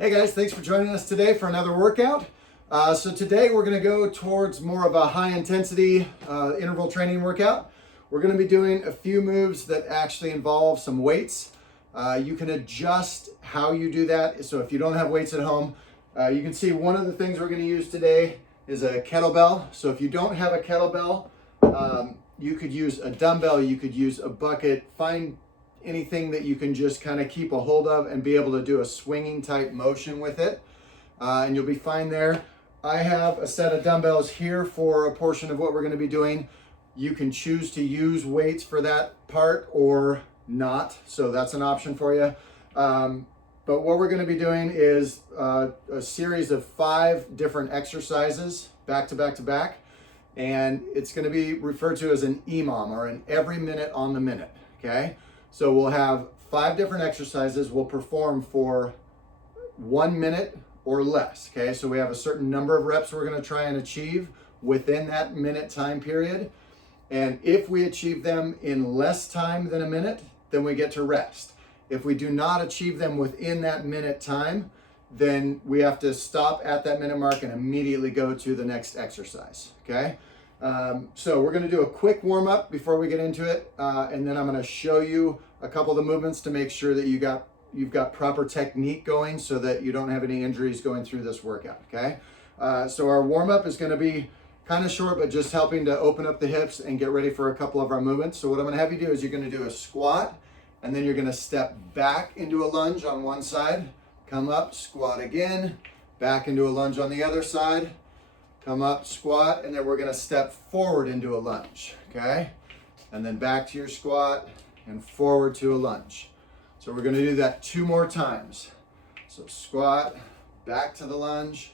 Hey guys, thanks for joining us today for another workout. So today we're going to go towards more of a high intensity interval training workout. We're going to be doing a few moves that actually involve some weights. You can adjust how you do that. So if you don't have weights at home, you can see one of the things we're going to use today is a kettlebell. So if you don't have a kettlebell, you could use a dumbbell, you could use a bucket, find anything that you can just kind of keep a hold of and be able to do a swinging type motion with it. And you'll be fine there. I have a set of dumbbells here for a portion of what we're going to be doing. You can choose to use weights for that part or not. So that's an option for you. But what we're going to be doing is a series of 5 different exercises back to back to back. And it's going to be referred to as an EMOM, or an every minute on the minute. Okay. So we'll have 5 different exercises we'll perform for 1 minute or less, okay? So we have a certain number of reps we're gonna try and achieve within that minute time period. And if we achieve them in less time than a minute, then we get to rest. If we do not achieve them within that minute time, then we have to stop at that minute mark and immediately go to the next exercise, okay? So we're going to do a quick warm up before we get into it, and then I'm going to show you a couple of the movements to make sure that you've got proper technique going so that you don't have any injuries going through this workout. Okay, so our warm up is going to be kind of short, but just helping to open up the hips and get ready for a couple of our movements. So what I'm going to have you do is you're going to do a squat, and then you're going to step back into a lunge on one side, come up, squat again, back into a lunge on the other side. Come up, squat, and then we're gonna step forward into a lunge, okay? And then back to your squat and forward to a lunge. So we're gonna do that 2 more times. So squat, back to the lunge,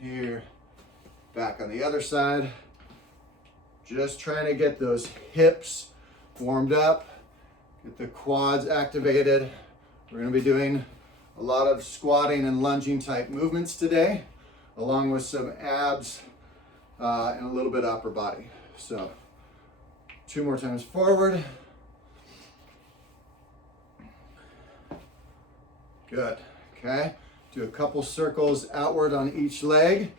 here, back on the other side. Just trying to get those hips warmed up, get the quads activated. We're gonna be doing a lot of squatting and lunging type movements today, along with some abs and a little bit of upper body. So 2 more times forward. Good, okay. Do a couple circles outward on each leg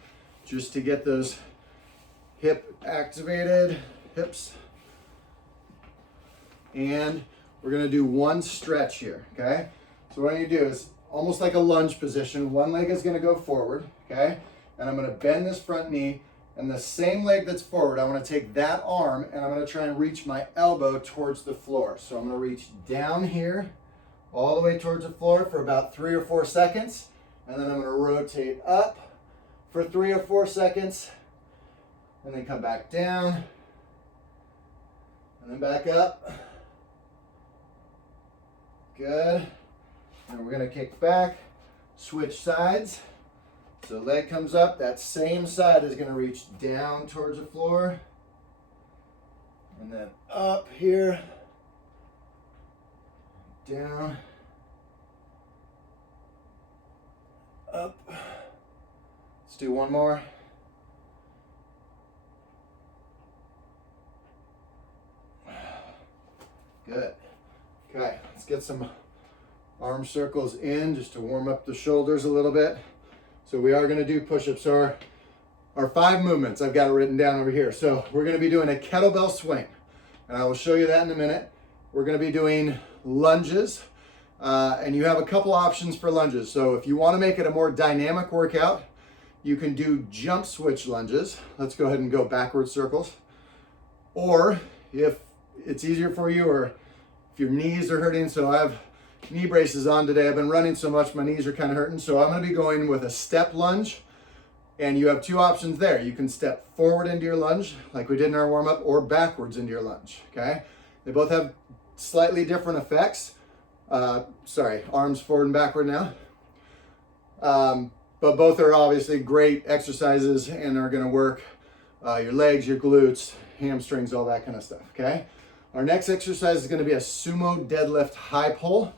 just to get those hip activated, hips. And we're gonna do 1 stretch here, okay? So what I'm gonna do is almost like a lunge position. One leg is gonna go forward, okay? And I'm gonna bend this front knee, and the same leg that's forward, I wanna take that arm and I'm gonna try and reach my elbow towards the floor. So I'm gonna reach down here, all the way towards the floor for about 3 or 4 seconds. And then I'm gonna rotate up for 3 or 4 seconds, and then come back down, and then back up. Good. And we're gonna kick back, switch sides. So leg comes up, that same side is gonna reach down towards the floor. And then up here, down, up. Let's do 1 more. Good. Okay, let's get some arm circles in just to warm up the shoulders a little bit. So we are going to do push-ups. So our 5 movements, I've got it written down over here. So we're going to be doing a kettlebell swing, and I will show you that in a minute. We're going to be doing lunges, and you have a couple options for lunges. So if you want to make it a more dynamic workout, you can do jump switch lunges. Let's go ahead and go backward circles. Or if it's easier for you, or if your knees are hurting, so I have knee braces on today. I've been running so much, my knees are kind of hurting. So I'm going to be going with a step lunge, and you have 2 options there. You can step forward into your lunge like we did in our warm-up, or backwards into your lunge, okay? They both have slightly different effects. Arms forward and backward now. But both are obviously great exercises and are going to work your legs, your glutes, hamstrings, all that kind of stuff, okay? Our next exercise is going to be a sumo deadlift high pull.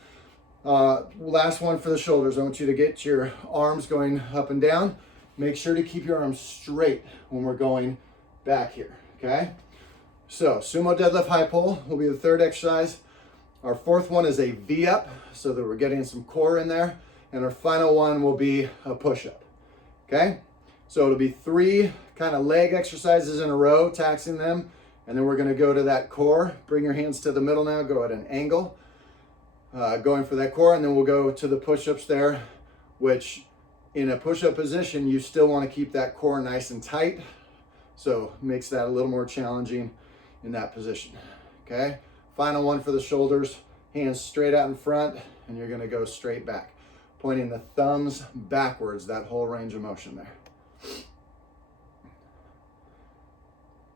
Last one for the shoulders. I want you to get your arms going up and down. Make sure to keep your arms straight when we're going back here, okay? So sumo deadlift high pull will be the 3rd exercise. Our 4th one is a V-up, so that we're getting some core in there. and our final one will be a push-up, okay? So it'll be 3 kind of leg exercises in a row, taxing them, and then we're gonna go to that core. Bring your hands to the middle now, go at an angle, going for that core, and then we'll go to the push-ups there, which in a push-up position, you still wanna keep that core nice and tight, so makes that a little more challenging in that position, okay? Final one for the shoulders, hands straight out in front, and you're gonna go straight back, pointing the thumbs backwards, that whole range of motion there.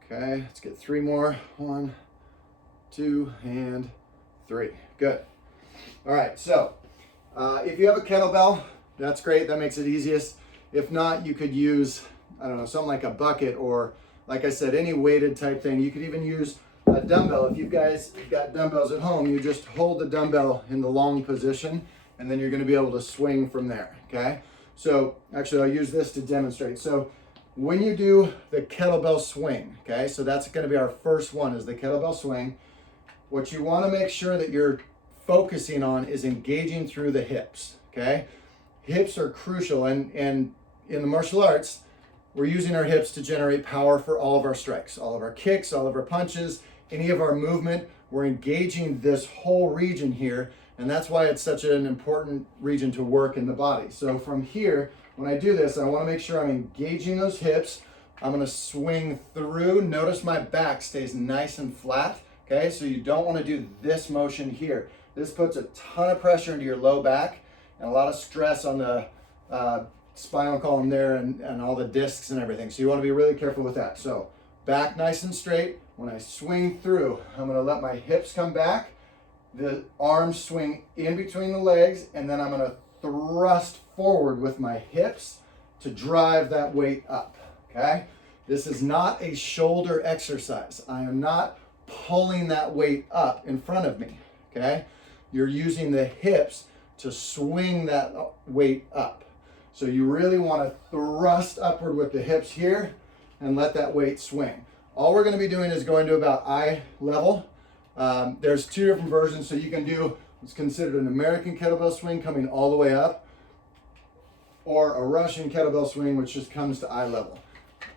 Okay, let's get 3 more. 1, 2, and 3. Good. All right, so if you have a kettlebell, that's great, that makes it easiest. If not, you could use, I don't know, something like a bucket, or like I said, any weighted type thing. You could even use a dumbbell. If you guys have got dumbbells at home, you just hold the dumbbell in the long position, and then you're gonna be able to swing from there, okay? So actually I'll use this to demonstrate. So when you do the kettlebell swing, okay, so that's gonna be our first one, is the kettlebell swing. What you wanna make sure that you're focusing on is engaging through the hips, okay? Hips are crucial, and in the martial arts, we're using our hips to generate power for all of our strikes, all of our kicks, all of our punches, any of our movement. We're engaging this whole region here, and that's why it's such an important region to work in the body. So from here, when I do this, I wanna make sure I'm engaging those hips. I'm gonna swing through. Notice my back stays nice and flat, okay? So you don't wanna do this motion here. This puts a ton of pressure into your low back and a lot of stress on the spinal column there, and all the discs and everything. So you wanna be really careful with that. So back nice and straight. When I swing through, I'm gonna let my hips come back, the arms swing in between the legs, and then I'm gonna thrust forward with my hips to drive that weight up, okay? This is not a shoulder exercise. I am not pulling that weight up in front of me, okay? You're using the hips to swing that weight up. So you really want to thrust upward with the hips here and let that weight swing. All we're going to be doing is going to about eye level. There's 2 different versions, so you can do what's considered an American kettlebell swing coming all the way up, or a Russian kettlebell swing, which just comes to eye level.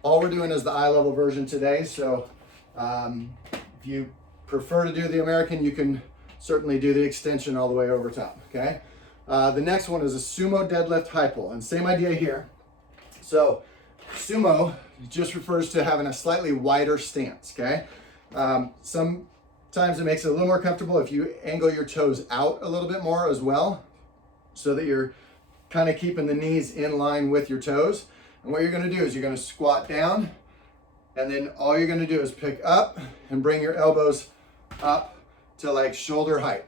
All we're doing is the eye level version today, so if you prefer to do the American, you can certainly do the extension all the way over top, okay? The next one is a sumo deadlift high pull, and same idea here. So sumo just refers to having a slightly wider stance, okay? Sometimes it makes it a little more comfortable if you angle your toes out a little bit more as well, so that you're kind of keeping the knees in line with your toes. And what you're gonna do is you're gonna squat down, and then all you're gonna do is pick up and bring your elbows up to like shoulder height,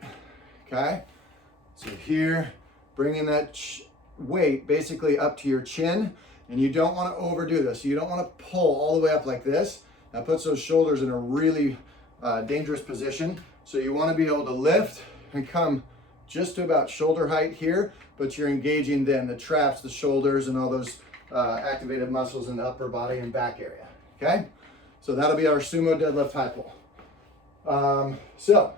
okay? So here, bringing that weight basically up to your chin, and you don't wanna overdo this. You don't wanna pull all the way up like this. That puts those shoulders in a really dangerous position. So you wanna be able to lift and come just to about shoulder height here, but you're engaging then the traps, the shoulders, and all those activated muscles in the upper body and back area, okay? So that'll be our sumo deadlift high pull. So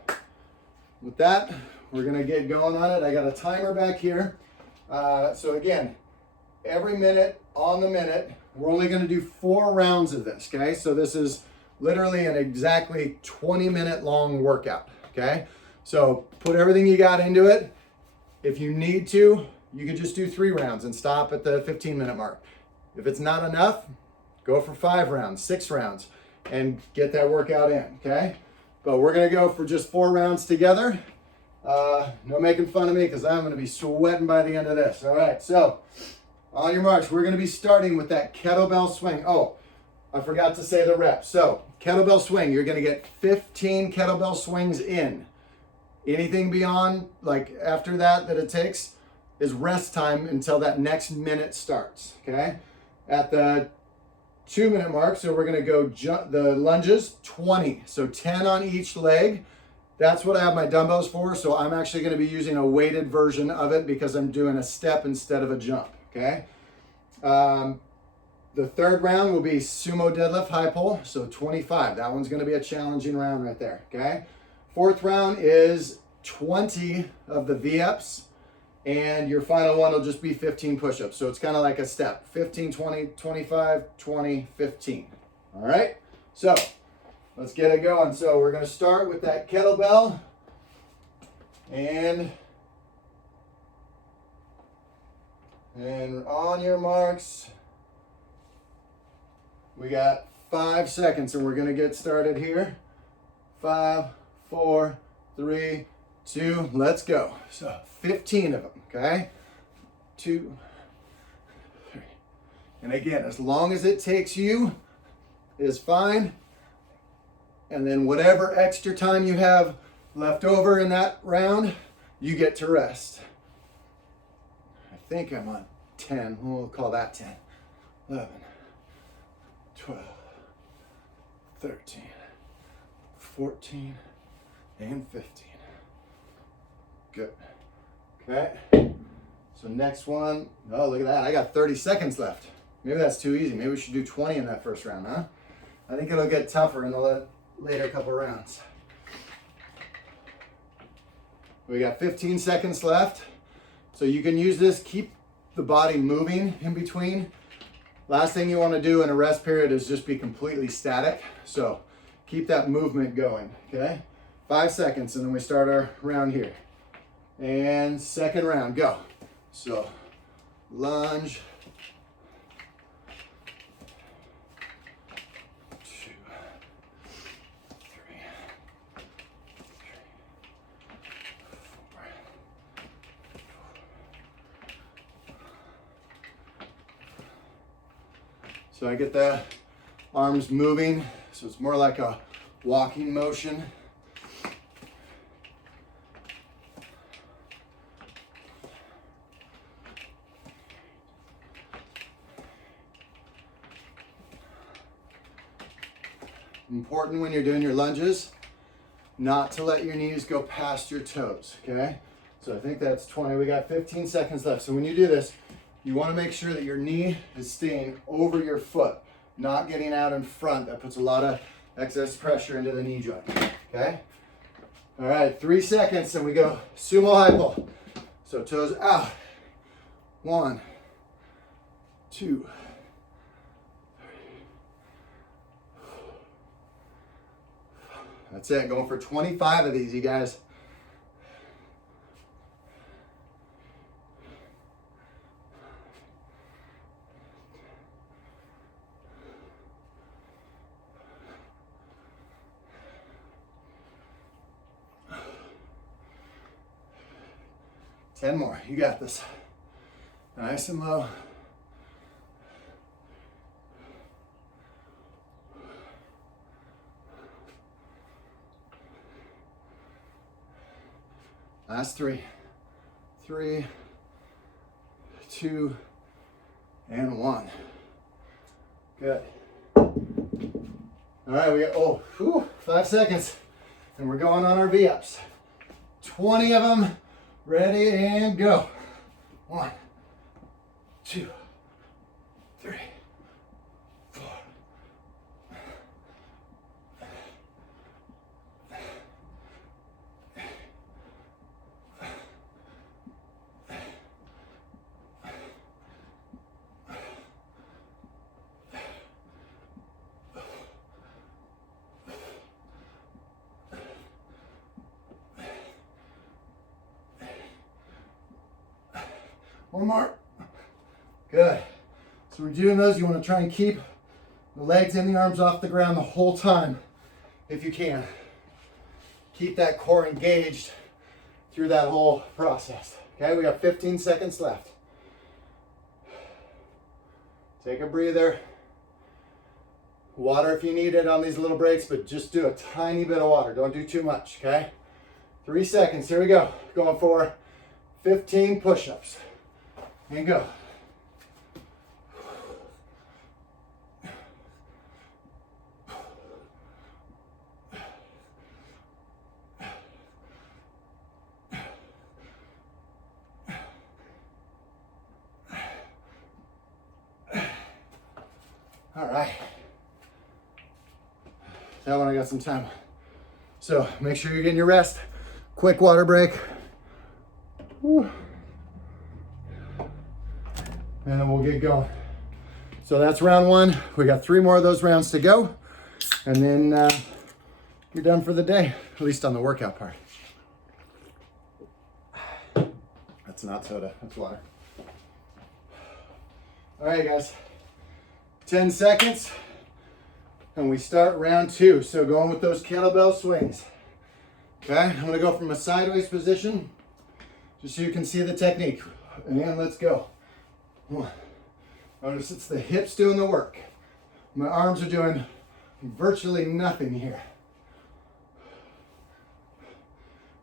with that, we're gonna get going on it. I got a timer back here. So again, every minute on the minute, we're only gonna do 4 rounds of this, okay? So this is literally an exactly 20-minute long workout, okay? So put everything you got into it. If you need to, you could just do 3 rounds and stop at the 15-minute mark. If it's not enough, go for 5 rounds, 6 rounds, and get that workout in, okay? But we're gonna go for just 4 rounds together. No making fun of me, because I'm gonna be sweating by the end of this. All right, so on your marks, we're gonna be starting with that kettlebell swing. Oh, I forgot to say the reps. So kettlebell swing, you're gonna get 15 kettlebell swings in. Anything beyond, like after that it takes, is rest time until that next minute starts, okay? At the 2-minute mark, so we're gonna go the lunges, 20. So 10 on each leg. That's what I have my dumbbells for, so I'm actually gonna be using a weighted version of it because I'm doing a step instead of a jump, okay? The 3rd round will be sumo deadlift high pull, so 25. That one's gonna be a challenging round right there, okay? 4th round is 20 of the V-ups, And your final one will just be 15 push-ups. So it's kind of like a step, 15, 20, 25, 20, 15. All right, so let's get it going. So we're gonna start with that kettlebell, and on your marks, we got 5 seconds, and we're gonna get started here. 5, 4, 3, 2, let's go. So 15 of them, okay? 2, 3. And again, as long as it takes you is fine. And then whatever extra time you have left over in that round, you get to rest. I think I'm on 10. We'll call that 10. 11, 12, 13, 14, and 15. Good. Okay. So next one. Oh, look at that. I got 30 seconds left. Maybe that's too easy. Maybe we should do 20 in that first round, huh? I think it'll get tougher in the later couple rounds. We got 15 seconds left. So you can use this, keep the body moving in between. Last thing you want to do in a rest period is just be completely static. So keep that movement going, okay? 5 seconds, and then we start our round here. And second round, go. So lunge. 2, 3, 4. So I get the arms moving, so it's more like a walking motion. Important when you're doing your lunges, not to let your knees go past your toes, okay? So I think that's 20. We got 15 seconds left. So when you do this, you want to make sure that your knee is staying over your foot, not getting out in front. That puts a lot of excess pressure into the knee joint, okay? All right, 3 seconds, and we go sumo high pull. So toes out. 1, 2, 3. That's it, going for 25 of these, you guys. Ten more, you got this. Nice and low. Last 3. 3, 2, and 1. Good. All right, we got, 5 seconds. And we're going on our V-ups. 20 of them. Ready and go. 1, 2, 3, 4. One more. Good. So we're doing those. You want to try and keep the legs and the arms off the ground the whole time, if you can. Keep that core engaged through that whole process. Okay, we got 15 seconds left. Take a breather. Water if you need it on these little breaks, but just do a tiny bit of water. Don't do too much, okay? 3 seconds. Here we go. Going for 15 push-ups. And go. All right. That one I got some time. So make sure you're getting your rest. Quick water break. Whew. and then we'll get going. So that's round one. We got 3 more of those rounds to go, and then you're done for the day, at least on the workout part. That's not soda, that's water. All right, guys, 10 seconds, and we start round 2. So going with those kettlebell swings. Okay, I'm gonna go from a sideways position, just so you can see the technique. And let's go. 1. Notice it's the hips doing the work. My arms are doing virtually nothing here.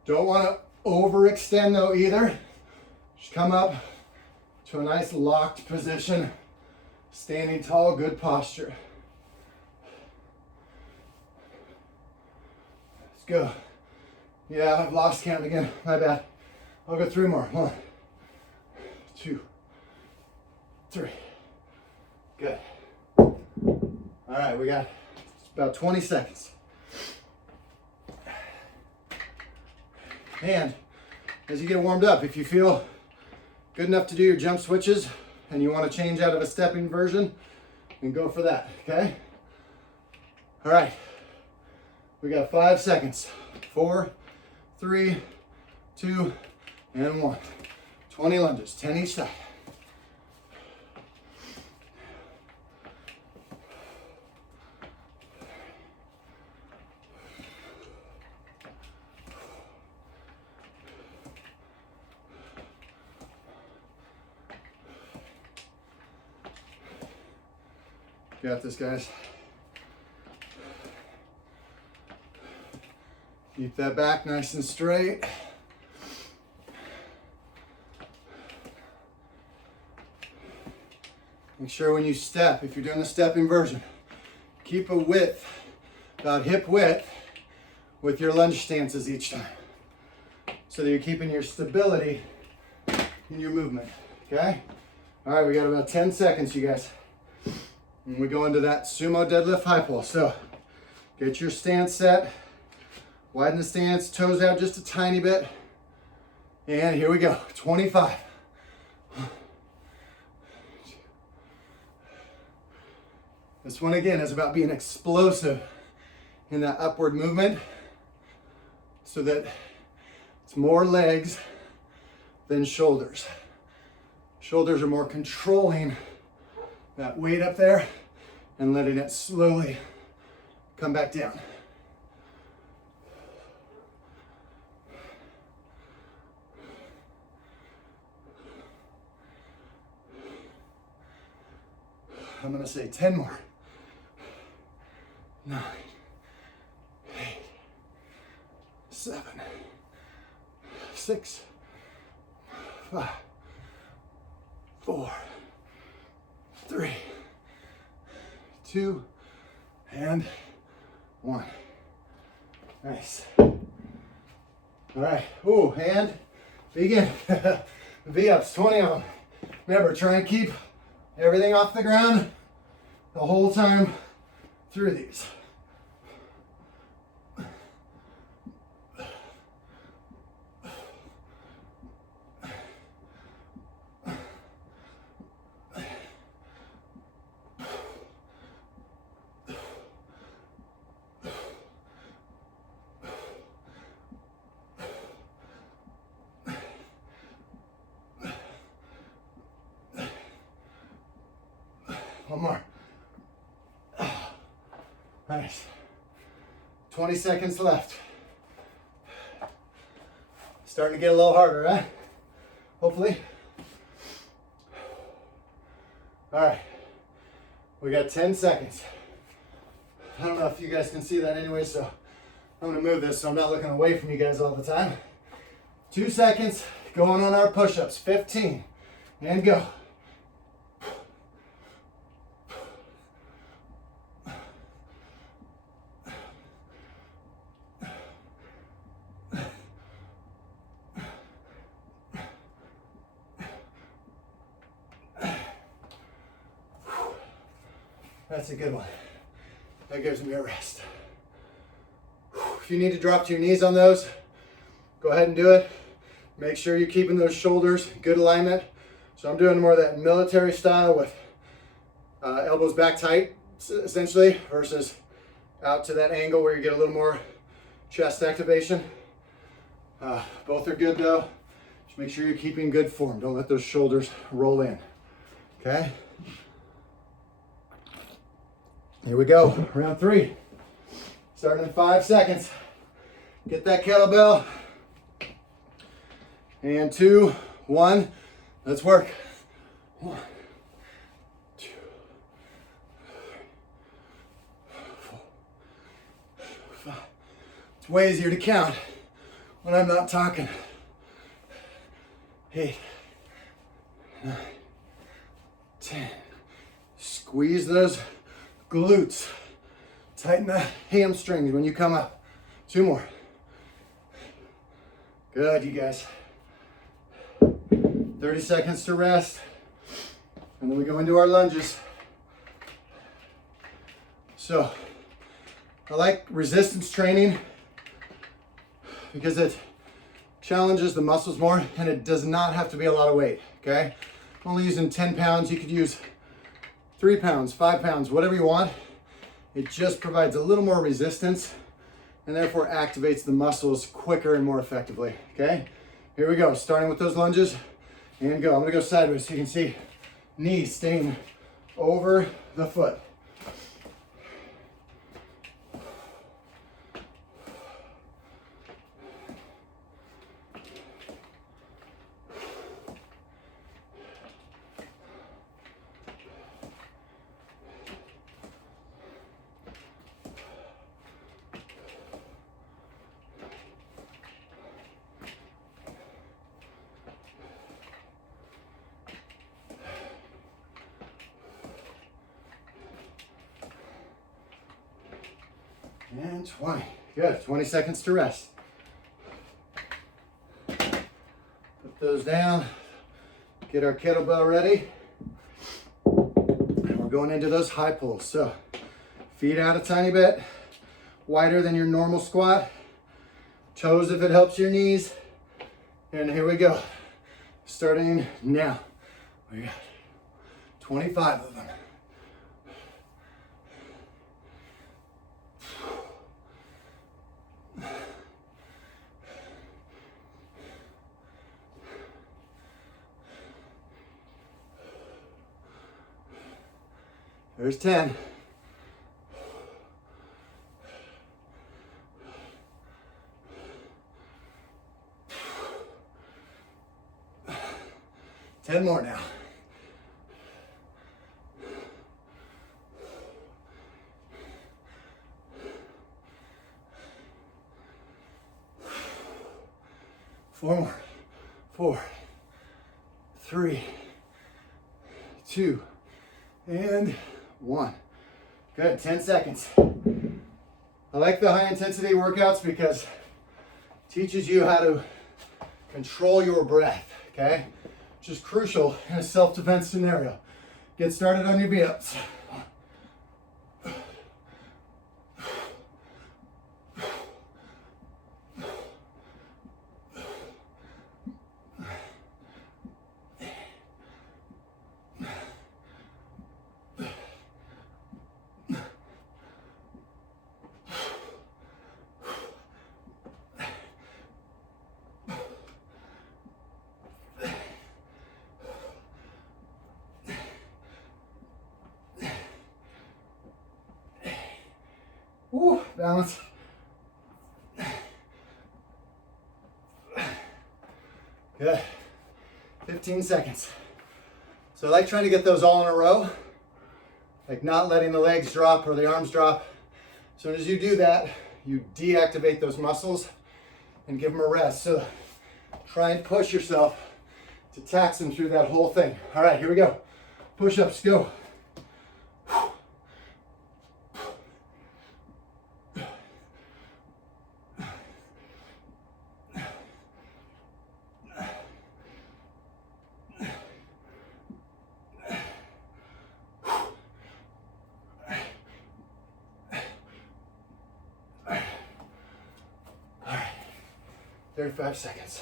Don't want to overextend though either. Just come up to a nice locked position, standing tall, good posture. Let's go. Yeah, I've lost count again, my bad. I'll go 3 more. 1, 2, 3. Good. All right, we got about 20 seconds. And as you get warmed up, if you feel good enough to do your jump switches and you want to change out of a stepping version, then go for that, okay? All right, we got 5 seconds. 4, 3, 2, and 1. 20 lunges, 10 each side. Got this, guys. Keep that back nice and straight. Make sure when you step, if you're doing the stepping version, keep a width, about hip width, with your lunge stances each time, so that you're keeping your stability in your movement, okay? All right, we got about 10 seconds, you guys. And we go into that sumo deadlift high pull. So get your stance set, widen the stance, toes out just a tiny bit. And here we go, 25. This one again is about being explosive in that upward movement so that it's more legs than shoulders. Shoulders are more controlling that weight up there and letting it slowly come back down. I'm gonna say 10 more. 9, 8, 7, 6, 5, 4, 3, 2, and 1. Nice. All right. Ooh, and begin. V-ups, 20 of them. Remember, try and keep everything off the ground the whole time through these. One more. Nice. 20 seconds left. Starting to get a little harder, right? Hopefully. All right. We got 10 seconds. I don't know if you guys can see that anyway, so I'm gonna move this so I'm not looking away from you guys all the time. 2 seconds, going on our push-ups. 15, and go. That's a good one. That gives me a rest. If you need to drop to your knees on those, go ahead and do it. Make sure you're keeping those shoulders, good alignment So I'm doing more of that military style with elbows back tight, essentially, versus out to that angle where you get a little more chest activation. Both are good though. Just make sure you're keeping good form. Don't let those shoulders roll in, okay? Here we go, round 3. Starting in 5 seconds. Get that kettlebell. And 2, 1, let's work. 1, 2, 4, 5. It's way easier to count when I'm not talking. 8, 9, 10. Squeeze those glutes. Tighten the hamstrings when you come up. 2 more. Good, you guys. 30 seconds to rest. And then we go into our lunges. So, I like resistance training because it challenges the muscles more and it does not have to be a lot of weight, okay? I'm only using 10 pounds. You could use 3 pounds, 5 pounds, whatever you want. It just provides a little more resistance and therefore activates the muscles quicker and more effectively, okay? Here we go, starting with those lunges and go. I'm gonna go sideways so you can see knees staying over the foot. And 20. Good. 20 seconds to rest. Put those down. Get our kettlebell ready. And we're going into those high pulls. So feet out a tiny bit, wider than your normal squat. Toes if it helps your knees. And here we go. Starting now. We got 25 of them. There's 10. Ten more now. Four more. 4, 3, 2, and 1. Good, 10 seconds. I like the high intensity workouts because it teaches you how to control your breath, okay? Which is crucial in a self-defense scenario. Get started on your V-ups. Woo, balance. Good. 15 seconds. So I like trying to get those all in a row, like not letting the legs drop or the arms drop. As soon as you do that, you deactivate those muscles and give them a rest. So try and push yourself to tax them through that whole thing. All right, here we go. Push-ups, go. All right, 35 seconds.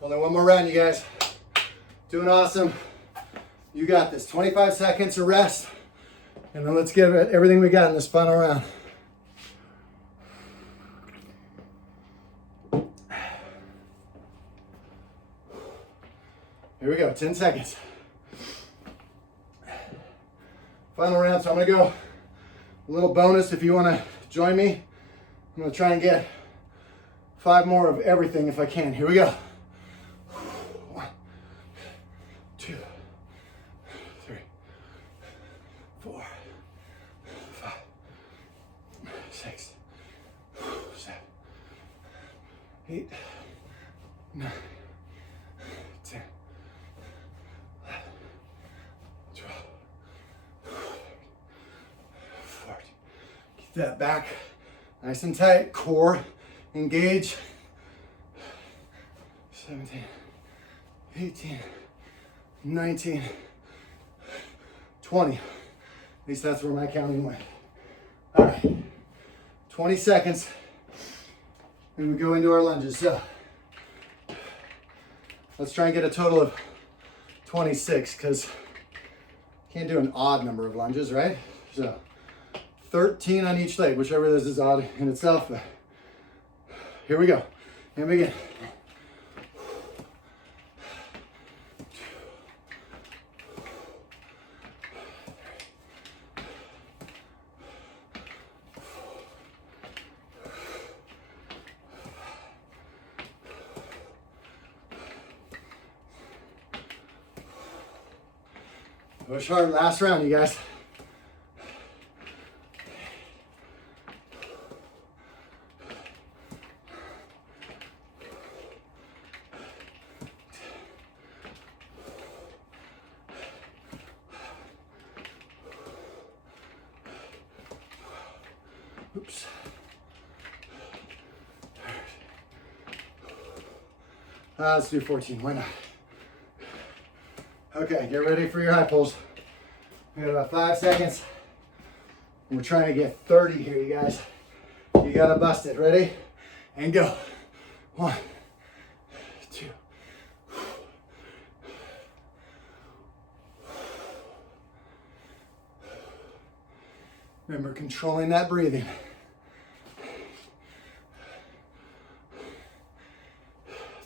Only one more round, you guys. Doing awesome. You got this. 25 seconds of rest. And then let's give it everything we got in this final round. Here we go, 10 seconds. Final round, so I'm gonna go a little bonus if you wanna join me. I'm gonna try and get 5 more of everything if I can. Here we go. 1, 2, 3, 4, 5, 6, 7, 8, 9, 10, 11, 12, 14. Keep that back nice and tight. Core engage. 17, 18, 19, 20. At least that's where my counting went. All right, 20 seconds, and we go into our lunges. So let's try and get a total of 26, because can't do an odd number of lunges, right? So 13 on each leg, whichever this is odd in itself. But here we go, and begin. Push hard, last round, you guys. Oops. Let's do 14, why not? Okay, get ready for your high pulls. We got about 5 seconds. We're trying to get 30 here, you guys. You gotta bust it. Ready? And go. 1, 2. Remember, controlling that breathing.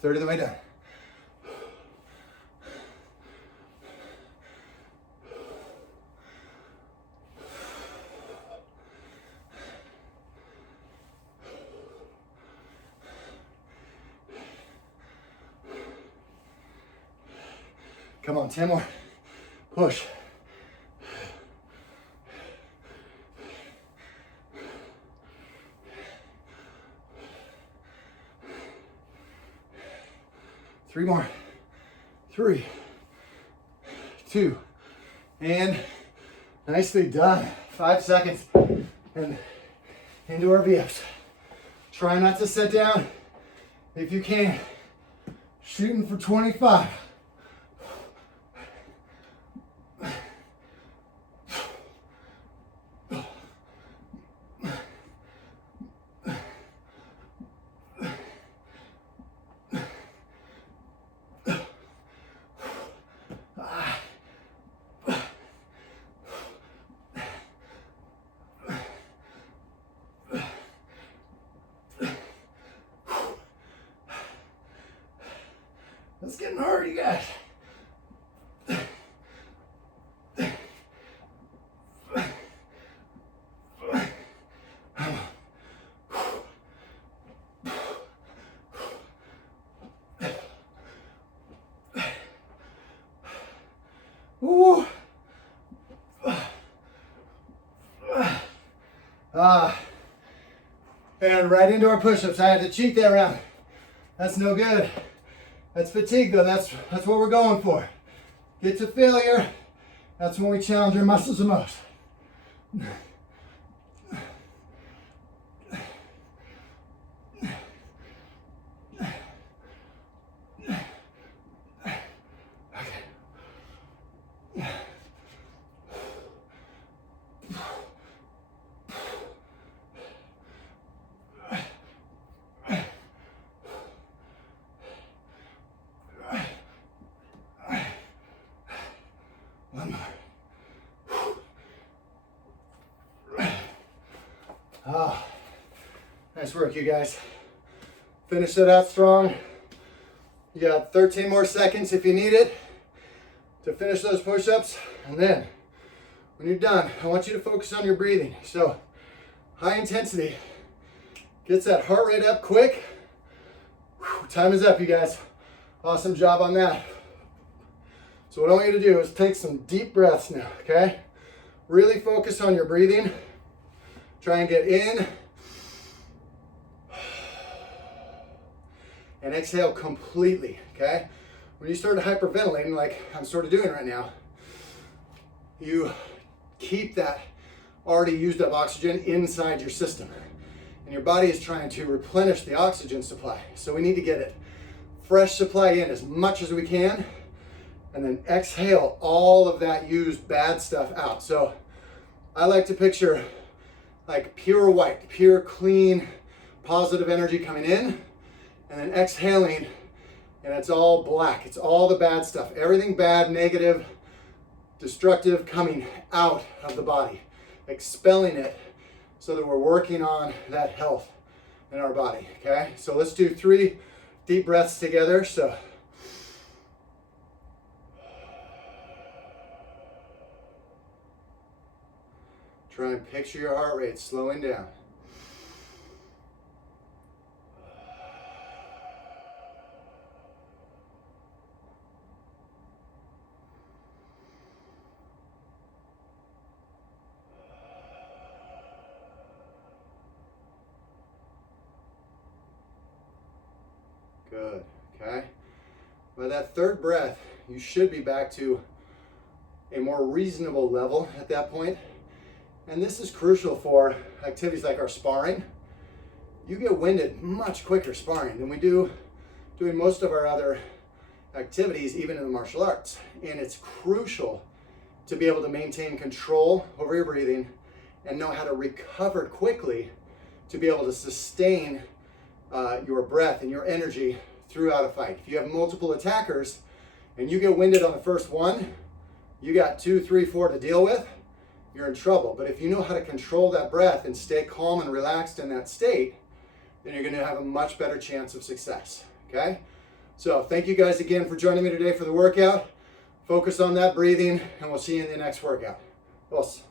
Third of the way done. Come on, 10 more. Push. Three more. 3, 2, and nicely done. 5 seconds and into our VFs. Try not to sit down if you can. Shooting for 25. It's getting hard, you guys. Ooh. And right into our push-ups. I had to cheat that round. That's no good. That's fatigue though, that's what we're going for. Get to failure, that's when we challenge our muscles the most. Nice work, you guys. Finish that out strong. You got 13 more seconds if you need it to finish those push-ups. And then when you're done, I want you to focus on your breathing. So high intensity gets that heart rate up quick. Whew, time is up, you guys. Awesome job on that. So what I want you to do is take some deep breaths now, okay? Really focus on your breathing. Try and get in and exhale completely, okay? When you start hyperventilating, like I'm sort of doing right now, you keep that already used up oxygen inside your system. And your body is trying to replenish the oxygen supply. So we need to get it fresh supply in as much as we can, and then exhale all of that used bad stuff out. So I like to picture like pure white, pure clean, positive energy coming in, and then exhaling, and it's all black. It's all the bad stuff. Everything bad, negative, destructive coming out of the body, expelling it so that we're working on that health in our body, okay? So let's do 3 deep breaths together. So try and picture your heart rate slowing down. Good, okay? By that 3rd breath, you should be back to a more reasonable level at that point. And this is crucial for activities like our sparring. You get winded much quicker sparring than we do doing most of our other activities, even in the martial arts. And it's crucial to be able to maintain control over your breathing and know how to recover quickly to be able to sustain your breath and your energy throughout a fight. If you have multiple attackers and you get winded on the first one, you got 2, 3, 4 to deal with, you're in trouble. But if you know how to control that breath and stay calm and relaxed in that state, then you're going to have a much better chance of success, okay? So thank you guys again for joining me today for the workout. Focus on that breathing, and we'll see you in the next workout. Vos.